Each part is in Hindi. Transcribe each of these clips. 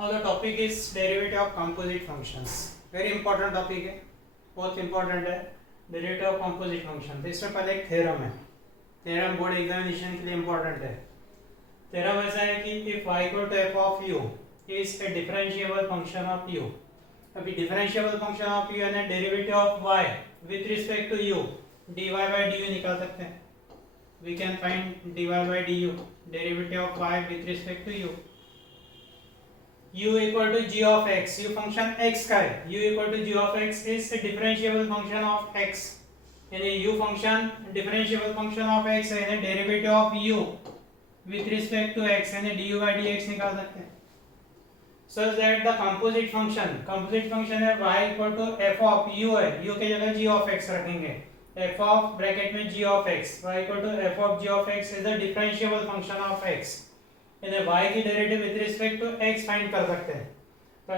Now the topic is derivative of composite functions. Very important topic है, बहुत important है derivative of composite function. तो इसमें पहले एक थ्योरम है. थ्योरम बोर्ड एग्जामिनेशन के लिए important है. थ्योरम ऐसा है कि if y equal to f of u is a differentiable function of u. अभी differentiable function of u यानी derivative of y with respect to u dy by du निकाल सकते हैं. We can find dy by du derivative of y with respect to u. u equal to g of x, u function x का है, u equal to g of x is a differentiable function of x, यानी u function differentiable function of x है, यानी derivative of u with respect to x यानी du by dx निकाल सकते हैं. Such that the composite function है y equal to f of u है, u के जगह g of x रखेंगे, f of bracket में g of x, y equal to f of g of x is a differentiable function of x. इन्हें y की derivative with respect to x find कर सकते हैं. तो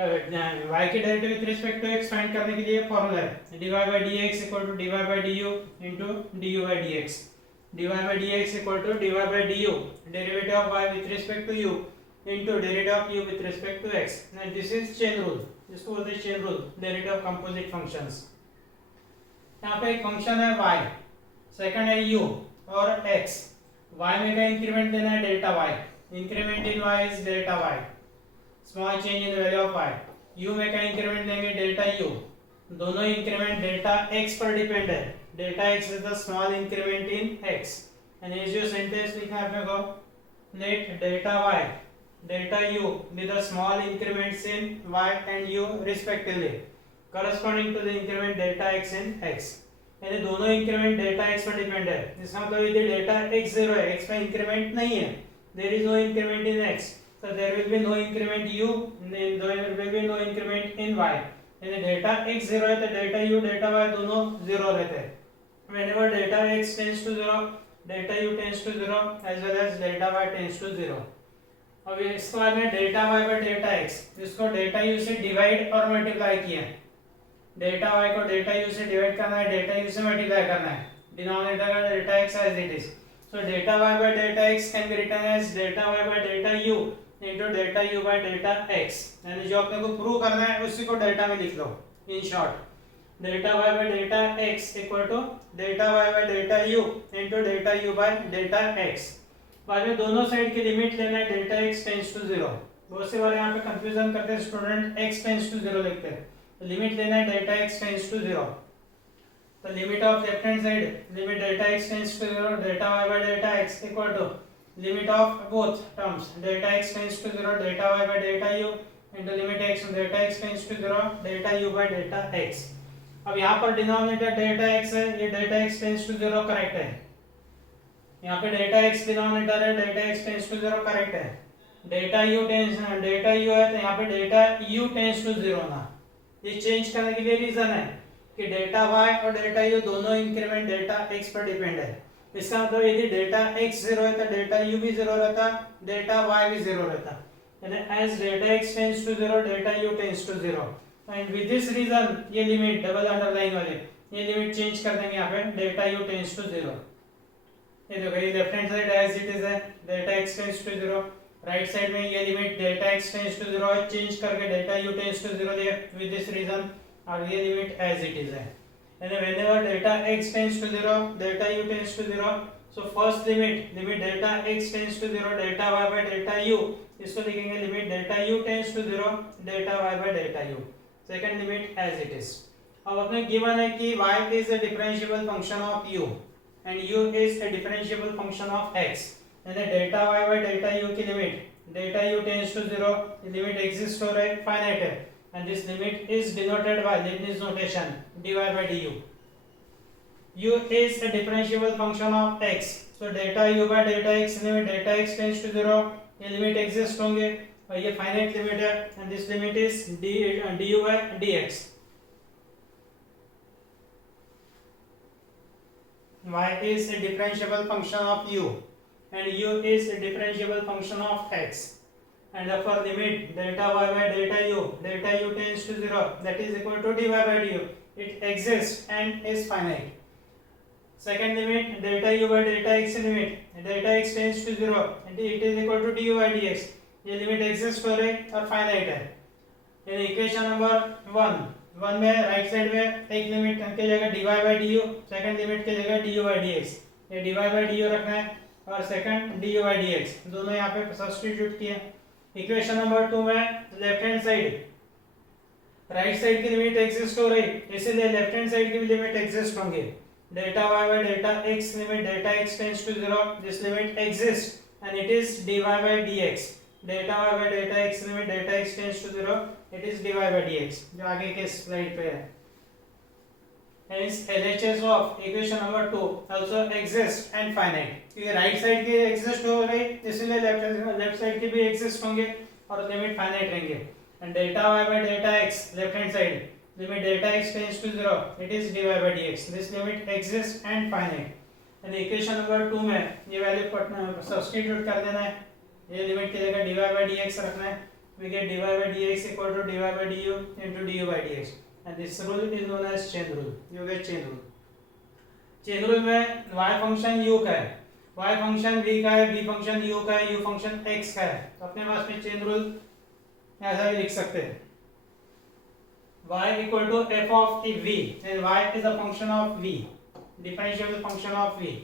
y की derivative with respect to x find करने के लिए फॉर्मूला है dy by dx equal to dy by du into du by dx. dy by dx equal to dy by du derivative of y with respect to u into derivative of u with respect to x. And this is chain rule, इसको बोलते हैं chain rule derivative of composite functions. यहाँ पे एक फंक्शन है y, सेकंड है u और x. y में का इंक्रीमेंट देना है delta y. Increment in y is delta y. Small change in the value of y. u में का इंक्रीमेंट देंगे डेल्टा u. दोनों इंक्रीमेंट डेल्टा x पर डिपेंड है. Delta x is the small increment in x. And as you sentence लिखना है अपने को, let delta y, delta u be the small increments in y and u respectively, corresponding to the increment delta x in x. यानी दोनों इंक्रीमेंट डेल्टा x पर डिपेंड है. इसका मतलब यदि डेल्टा x 0 है, x में इंक्रीमेंट नहीं है, there is no increment in x, so there will be no increment u, then there will be no increment in y. यानी डेल्टा x 0 है तो डेल्टा u डेल्टा y दोनों 0 रहते हैं. Whenever delta x tends to 0, delta u tends to 0 as well as delta y tends to 0. अब इसके बाद में delta y by delta x, इसको डेल्टा u से डिवाइड और मल्टीप्लाई किया. डेल्टा y को डेल्टा u से डिवाइड करना है, डेल्टा u से मल्टीप्लाई करना है. डिनोमिनेटर का delta x as it is. So delta y by delta x can be written as delta y by delta u into delta u by delta x. यानी जो अपने को प्रूव करना है उसी को डेल्टा में लिख लो. In short, delta y by delta x equal to delta y by delta u into delta u by delta x. बाद में दोनों साइड की लिमिट लेना है delta x tends to 0. बहुत से बार यहाँ पे कंफ्यूजन करते हैं स्टूडेंट, x tends to 0 लिखते हैं. तो लिमिट लेना है delta x tends to 0. The limit of left hand side, limit delta x tends to 0, delta y by delta x equal to limit of both terms, delta x tends to 0, delta y by delta u into limit x, delta x tends to 0, delta u by delta x. अब यहाँ पर डिनोमिनेटर डेल्टा x है, ये delta x tends to 0 correct है. यहाँ पे डेल्टा x डिनोमिनेटर है, delta x tends to 0 correct है. डेल्टा u है तो यहाँ पे डेल्टा u tends to 0 ना. ये चेंज करने के लिए रीजन है कि डेल्टा y और डेल्टा u दोनों इंक्रीमेंट डेल्टा x पर डिपेंड है. इसका मतलब यदि डेल्टा x 0 है तो डेल्टा u भी 0 रहता, डेल्टा y भी 0 रहता. यानी as delta x tends to 0, delta u tends to 0. And with this reason ये लिमिट डबल अंडरलाइन वाले ये लिमिट चेंज कर देंगे यहाँ पे डेल्टा u tends to 0. ये देखो ये left hand side as it is है, delta x tends to 0. Right side में ये limit delta x tends to 0 है, चेंज करके डेल्टा u tends to 0 दिया. विद दिस रीजन और ये लिमिट एज इट इज है. यानी whenever delta x tends to 0, delta u tends to 0. So first limit delta x tends to 0, delta y by delta u, इसको लिखेंगे limit delta u tends to 0, delta y by delta u. Second limit as it is. अब अपने गिवन है कि y is a differentiable function of u and u is a differentiable function of x. यानी delta y by delta u की limit delta u tends to 0, limit exist हो रहा है, फाइनाइट है. And this limit is denoted by Leibniz notation dy by du. U is a differentiable function of x. So delta u by delta x limit delta x tends to 0. ये लिमिट एग्जिस्ट होंगे और ये फाइनाइट लिमिट है. And this limit is du by dx. Y is a differentiable function of u and u is a differentiable function of x. And therefore limit delta y by delta u tends to 0, that is equal to dy by du. It exists and is finite. Second limit delta u by delta x limit delta x tends to 0 and it is equal to du by dx. ये लिमिट एग्जिस्ट हो रही और फाइनाइट है। इन इक्वेशन नंबर 1 में राइट साइड में एक लिमिट की जगह dy by du, second limit की जगह du by dx, ये dy by du रखना है और सेकंड du by dx, दोनों यहाँ पे सब्स्टिट्यूट किए। इक्वेशन नंबर 2 में left hand side right side की लिमिट एग्जिस्ट हो रही, इसीलिए लेफ्ट हैंड साइड की भी लिमिट एग्जिस्ट होंगे। Delta y by delta x limit delta x tends to 0, this limit exist and it is dy by dx। Delta y by delta x limit delta x tends to 0, it is dy by dx, जो आगे के स्लाइड पे है। Hence LHS of equation number 2 also exists and finite, क्योंकि राइट साइड की एग्जिस्ट हो रही इसलिए लेफ्ट साइड की भी एग्जिस्ट होंगे और लिमिट फाइनाइट रहेंगे। And delta y by delta x left hand side limit delta x tends to 0, it is dy by dx, this limit exist and finite. And equation number 2 में ये वैल्यू सब्स्टिट्यूट कर देना है, ये लिमिट की जगह dy by dx रखना है, we get dy by dx equal to dy by du into du by dx, and this rule is known as chain rule, you get chain rule। chain rule में y फंक्शन u का है, y फंक्शन v का है, v फंक्शन u का है, u फंक्शन x का है, तो अपने पास में chain rule ऐसा भी लिख सकते हैं, y equal to f of v, and y is a function of v, differentiable function of v,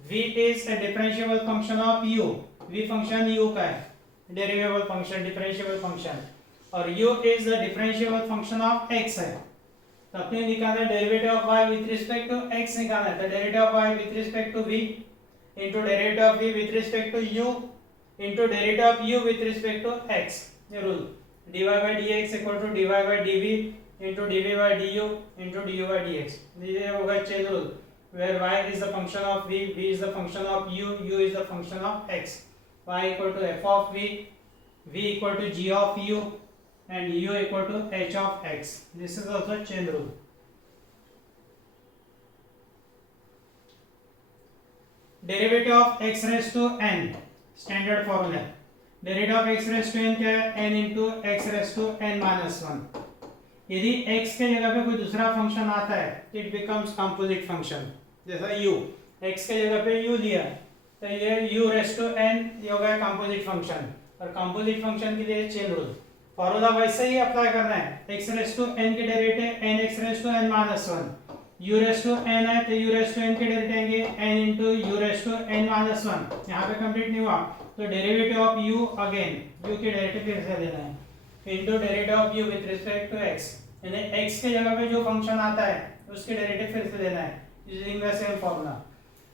v is a differentiable function of u, v function u का है, डेरिवेबल फंक्शन डिफरेंशिएबल फंक्शन, और u is the differentiable function of x है। तो अपने निकालना है derivative of y with respect to x निकालना है, तो derivative of y with respect to v into derivative of v with respect to u into derivative of u with respect to x, ये rule dy by dx equal to dy by dv into dv by du into du by dx, ये होगा chain rule where y is the function of v, v is the function of u, u is the function of x, y equal to f of v, v equal to g of u and u equal to h of x, this is also chain rule। Derivative of x raised to n standard formula, derivative of x raised to n क्या है, n into x raised to n minus 1। यदि x के जगह पे कोई दूसरा फंक्शन आता है इट बिकम्स कंपोजिट फंक्शन, जैसा u, x के जगह पे u लिया तो ये u रेस्ट टू n, ये हो गया कंपोजिट फंक्शन, और कंपोजिट फंक्शन के लिए चेन रूल फॉर्मूला वैसे ही अप्लाई करना है, x रेस्ट टू n के derivative n x raised to n minus 1, u raised to n है तो u रेस्ट टू n के डेरिवेटिव आएंगे n into u raised to n minus 1, यहाँ पे कंप्लीट नहीं हुआ तो derivative of u again u के डेरिवेटिव फिर से लेना है into derivative of u with respect to x, यानी x के जगह पे जो फंक्शन आता है उसके डेरिवेटिव फिर से लेना है using the same formula.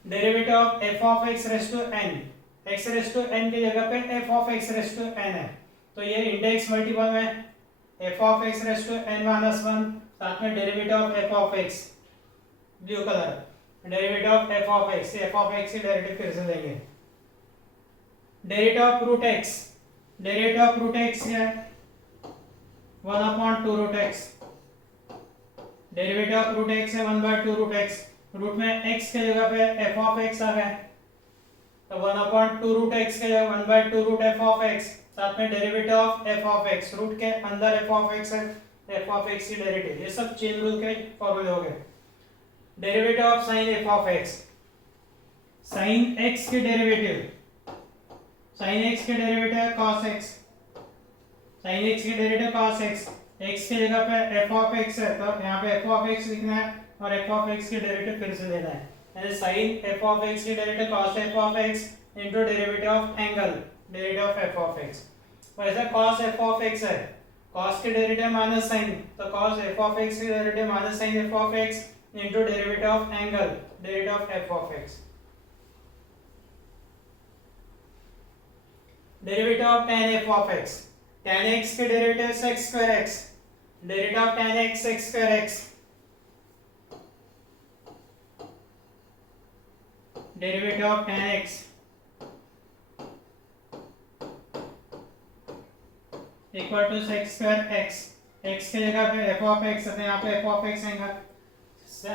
Derivative of f of x raised to n, x raised to n की जगह पे f of x raised to n है, तो ये इंडेक्स मल्टीपल में f of x raised to n minus 1, साथ में derivative of f of x blue colour, derivative of f of x, f of x की डेरिवेटिव फिर से लेंगे। Derivative of root x, derivative of root x क्या है, 1/2 root x, derivative of root x है 1/2 रूट x, रूट में x के जगह पे f of x आ गया तो 1/2 रूट x के जगह 1/2 रूट f of x, साथ में derivative of f of x, root के अंदर f of x है, f of x की डेरिवेटिव, ये सब चेन रूल के फॉर्मूले हो गए। Derivative of sin f of x, sin x के डेरिवेटिव, sin x के डेरिवेटिव है cos x, sin x के डेरिवेटिव cos x, x की जगह पे f of x है तो यहाँ पे f of x लिखना है और f of x की डेरिवेटिव फिर से लेना है, यानी sin f of x की derivative cos f of x into derivative of angle, derivative of f of x, वैसे cos f of x है, cos की डेरिवेटिव माइनस sin, तो cos f of x की derivative minus sin f of x into derivative of angle, derivative of f of x। Derivative of tan f of x, tan x के derivative sec square x, derivative of tan x sec square x, derivative of tan x equal to sec square x, x की जगह पे f of x है, यहाँ पे f of x आएगा,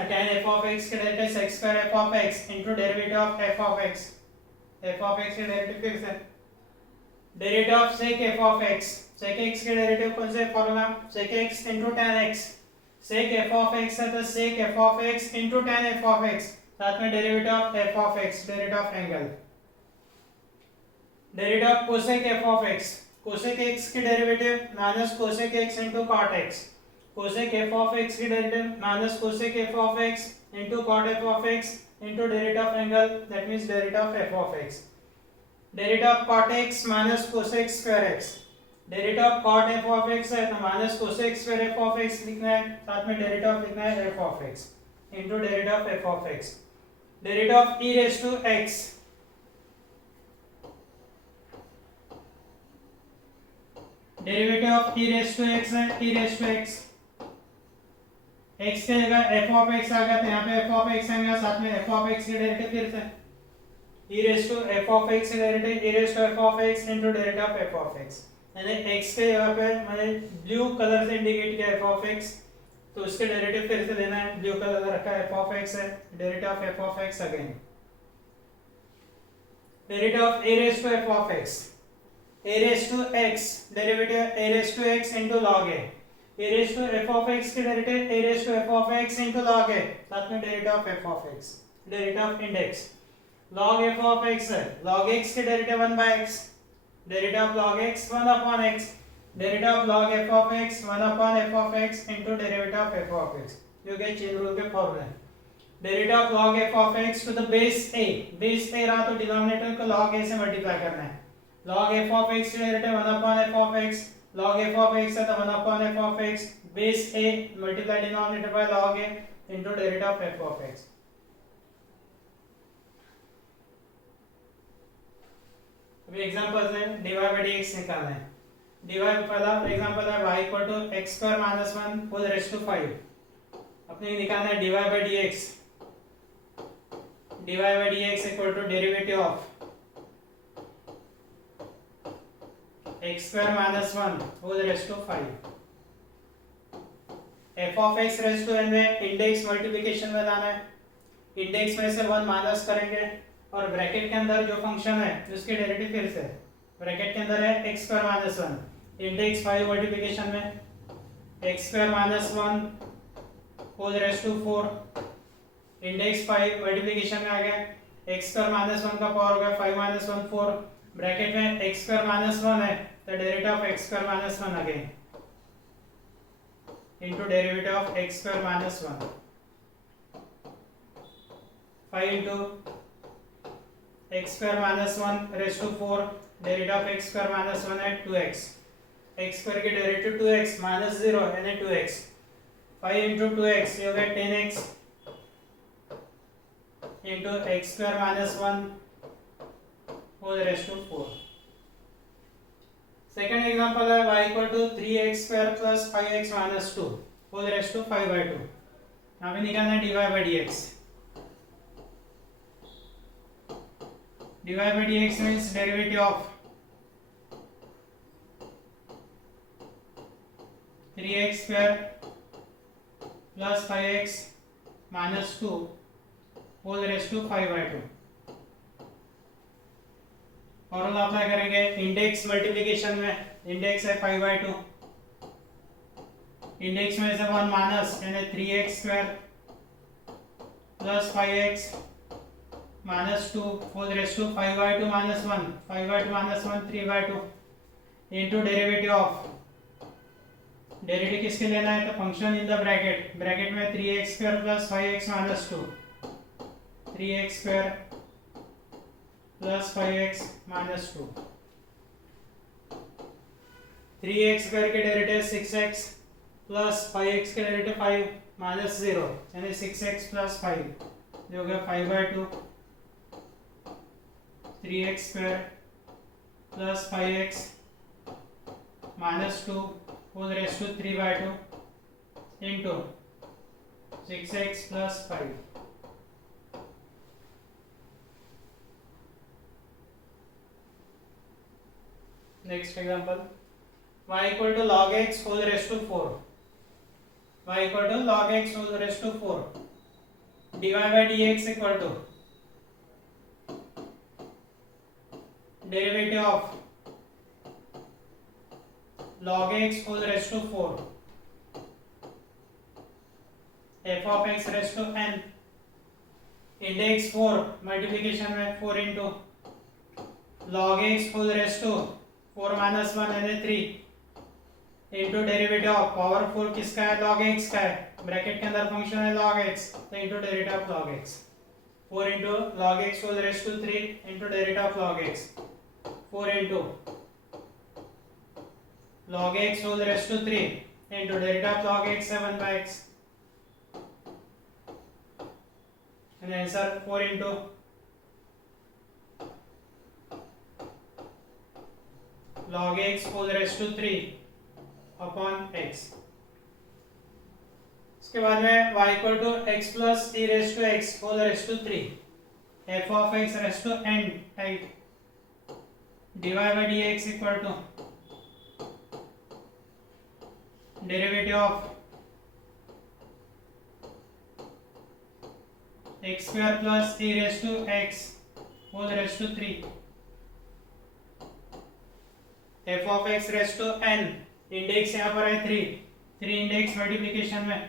tan f of x के derivative sec square f of x into derivative of f of x, f of x के डेरिवेटिव फिर से derivative of sec f of x, sec x के डेरिवेटिव कौन से formula, sec x into tan x, sec f of x है तो sec f of x into tan f of x, साथ में derivative of f of x, derivative of angle. Derivative of cosec f of x, cosec x की derivative minus cosec x into cot x, cosec f of x की derivative minus cosec f of x into cot f of x into derivative of angle, that means derivative of f of x, derivative of cot x minus cosec square x, derivative of cot f of x है तो minus cosec square f of x लिखना है, साथ में डेरिवेटिव ऑफ लिखना है f of x into derivative of f of x, derivative of e raise to x, derivative of e raise to x है, e raise to x, x के जगह एफ ऑफ एक्स आ गया तो यहाँ पे एफ ऑफ एक्स आएगा, साथ में एफ ऑफ एक्स की डेरिवेटिव फिर से e raise to f of x की derivative e raise to f of x into derivative of f of x, यानी x के जगह पे मैंने ब्लू कलर से इंडिकेट किया f ऑफ x, तो उसके डेरिवेटिव फिर से लेना है, ब्लू कलर रखा है f ऑफ x है, derivative of f of x again, derivative of a raise to f of x, a raise to x derivative a raise to x into log a raise to f of x की derivative a raise to f of x into log a, साथ में derivative of f of x, derivative of index log f of x है, log x की derivative 1 by x, derivative of log x 1 upon x, derivative of log f of x 1 upon f of x into derivative of f of x, जो कि चेन रूल के फॉर्मूला है, derivative of log f of x to the base a, base a रहा तो डिनोमिनेटर को log a से मल्टीप्लाई करना है, log f of x derivative 1 upon f of x, log f of x है तो 1 upon f of x, base a multiply denominator by log a into derivative of f of x। अभी एग्जांपल्स हैं, dy by dx निकालना है, dy पहला एग्जांपल है y equal to x square minus 1 whole raise to 5, अपने निकालना है dy by dx, dy by dx equal to derivative of x square minus 1 whole raise to 5, f of x raise to n में इंडेक्स मल्टीप्लिकेशन में लाना है, इंडेक्स में से 1 माइनस करेंगे और ब्रैकेट के अंदर जो फंक्शन है उसके डेरिवेटिव फिर से ब्रैकेट के अंदर है x square minus 1, index 5 multiplication में x square minus 1 whole raise to 4, index 5 multiplication में आ गया, x स्क्वायर माइनस 1 का पावर हो गया 5 माइनस 1 4, ब्रैकेट में x स्क्वायर माइनस 1 है तो derivative of x square minus 1 again into derivative of x square minus 1, 5 into x square minus 1 raise to 4, derivative of x square minus 1 है 2x, x स्क्वायर की डेरिवेटिव 2x माइनस 0 यानी 2x, 5 इंटू 2x ये हो गया 10x into x square minus 1 whole raise to 4। Second example है y equal to 3x square plus 5x minus 2 whole raise to 5/2, यहाँ पे निकालना है dy by dx, dy by dx means derivative of 3x square plus 5x minus 2 whole raised to 5/2, formula apply करेंगे, इंडेक्स मल्टीप्लिकेशन में इंडेक्स है 5/2, इंडेक्स में से 1 माइनस यानी 3x square plus 5x minus 2 whole raise to 5/2 minus 1, 5/2 minus 1 3/2 into derivative of, derivative किसके लेना है तो function in the bracket, bracket में 3x square plus 5x minus 2, 3x square plus 5x minus 2, 3x square के डेरिवेटिव 6x प्लस 5x के डेरिवेटिव 5 माइनस 0 यानी 6x प्लस 5 जो हो गया 5/2, 3x square plus 5x minus 2 whole raise to 3/2 into 6x plus 5, next example y equal to log x whole raise to 4, y equal to log x whole raise to 4, dy by dx equal to derivative of log x whole raised to 4, f of x raised to n, index 4 multiplication में 4 into log x whole raised to 4 minus 1 यानी 3 इंटू डेरिवेटिव ऑफ पावर 4 किसका है log x का है, ब्रैकेट के अंदर फंक्शन है log x, तो into derivative of log x 4 into log x whole raised to 3 into derivative of log x 4 into log x whole raised to 3 into derivative of log x 7 by x and answer 4 into log x whole raised to 3 upon x. इसके बाद में y equal to x plus e raised to x whole raised to 3 f of x raised to n type dy by dx equal to derivative of x square plus e raised to x whole raised to 3 f of x raised to n index यहाँ पर है 3 इंडेक्स मल्टीप्लिकेशन में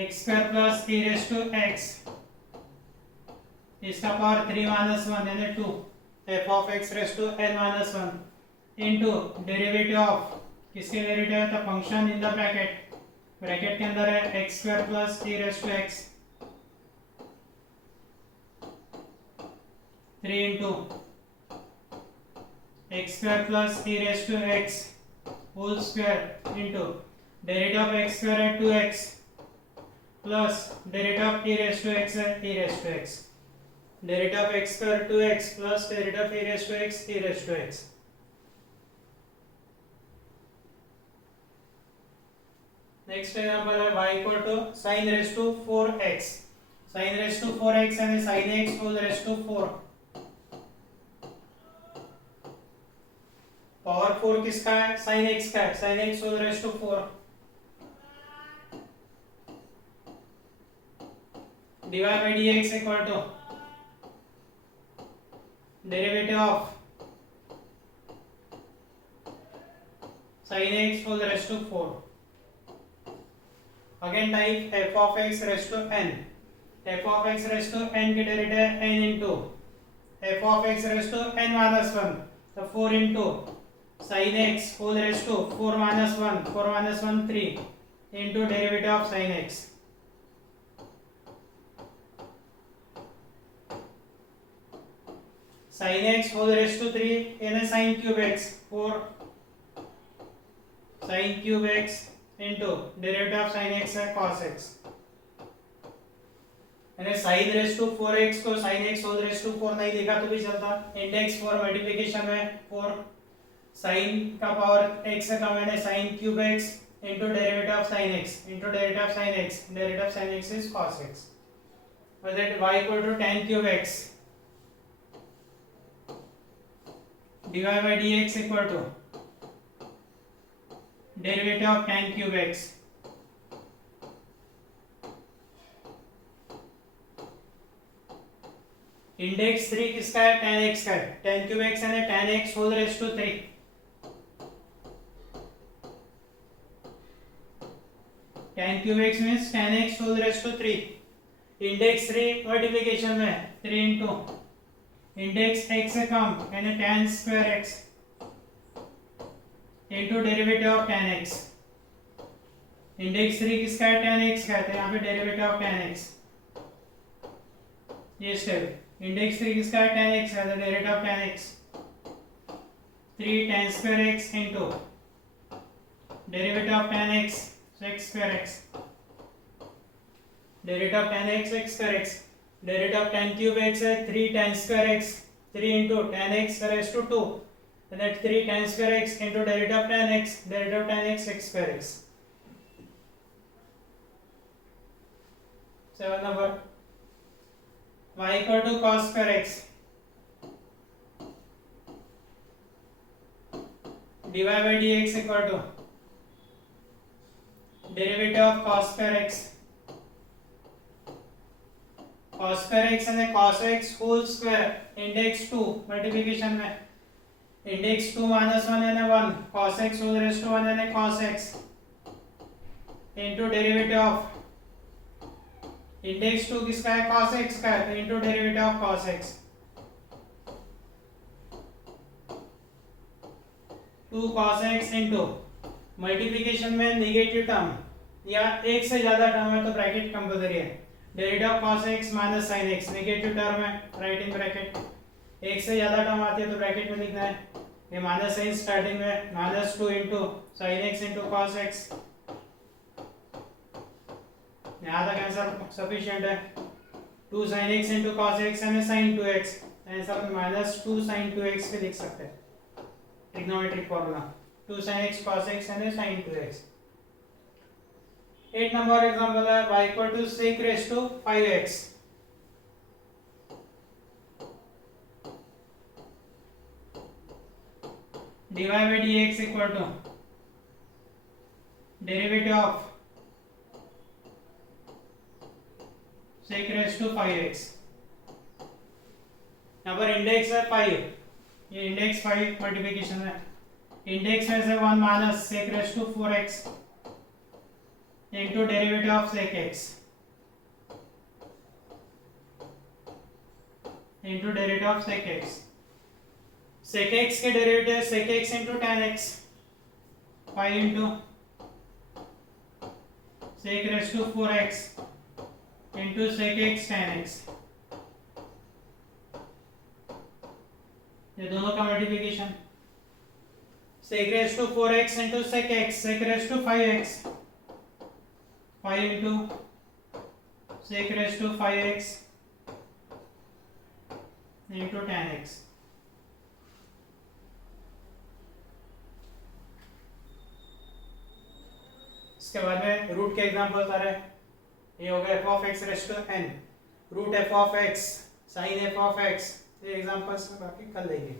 x square plus e raised to x इसका पावर 3 minus 1 यानी 2 f of x raised to n minus 1 into derivative of किसके डेरिवेटिव है, तो फंक्शन इन द ब्रैकेट के अंदर है x square plus e raised to x 3 into x square plus e raised to x whole square into derivative of x square है 2x plus derivative of e raised to x है e raised to x derivative of x square 2x plus derivative of e raised to x e raised to x. Next example है y equal to sin raised to 4x sin raised to 4x यानी sin x whole raised to 4 power 4 किसका है, sin x का है, sin x whole raised to 4 dy by dx equal to derivative of sin x whole raised to 4 again type f of x raised to n f of x raised to n की डेरिवेटिव है n into f of x raised to n minus 1 तो 4 into sin x whole raised to 4 minus 1 3 into derivative of sin x sin x whole raised to 3 यानी sin cube x 4 sin cube x into derivative of sin x है cos x यानी sin raised to 4x को sin x whole raised to 4 नहीं लिखा तो भी चलता, इंडेक्स 4 मल्टीप्लिकेशन में 4 sin का पावर x से कम है sin cube x into derivative of sin x into derivative of sin x derivative of sin x is cos x was that y equal to tan cube x dy by dx equal to derivative of tan cube x index 3 किसका है, tan x का है, tan cube x यानी tan x whole raised to 3 tan cube x means tan x whole raised to 3 index 3 multiplication में 3 into इंडेक्स x से कम यानी tan square x into derivative of tan x index 3 किसका है, tan x का है, तो यहाँ पे डेरिवेटिव ऑफ tan x ये स्टेप इंडेक्स 3 किसका है, tan x का है, तो derivative of tan x 3 tan square x into derivative of tan x x square x derivative of tan x x square x derivative of tan cube x है 3 tan square x 3 into tan x raised to 2 and that 3 tan square x into derivative of tan x derivative of tan x x square x. 7 number y equal to cos square x dy by dx equal to derivative of cos square x cos square x and cos x whole square index 2 multiplication में index 2 minus 1 and 1 cos x whole raised to 1 and cos x into derivative of index 2 किसका है, cos x का है, तो into derivative of cos x 2 cos x into multiplication में नेगेटिव टर्म या एक से ज्यादा टर्म है तो ब्रैकेट कंपलसरी है। Derivative of cos x minus sin x negative term है, राइट इन ब्रैकेट। एक से ज्यादा टर्म आती है तो ब्रैकेट में लिखना है। ये माइनस साइन स्टार्टिंग में -2 into sin x into cos x। यहाँ तक आंसर सफिशिएंट है। 2 sin x into cos x यानी sin 2x, answer -2 sin 2x पे लिख सकते हैं। Trigonometric formula 2 sin x cos x यानी sin 2x। 8 नंबर एग्जांपल है y equal to sec raised to 5x। dy by dx equal to derivative of sec raised to 5x। यहाँ पर इंडेक्स है 5, ये इंडेक्स 5 मल्टीप्लिकेशन है। इंडेक्स में से 1 minus sec raised to 4x into derivative of sec x into derivative of sec x। sec x के derivative sec x into tan x, 5 into sec raised to 4x into sec x tan x। ये दोनों का multiplication sec raised to 4x into sec x, sec raised to 5x, 5 into sec raised to 5x into tan x। इसके बाद में रूट के एग्जांपल्स आ रहे हैं। ये हो गया f of x raised to n, root f of x, sin f of x। ये एग्जांपल्स बाकी कल लेंगे।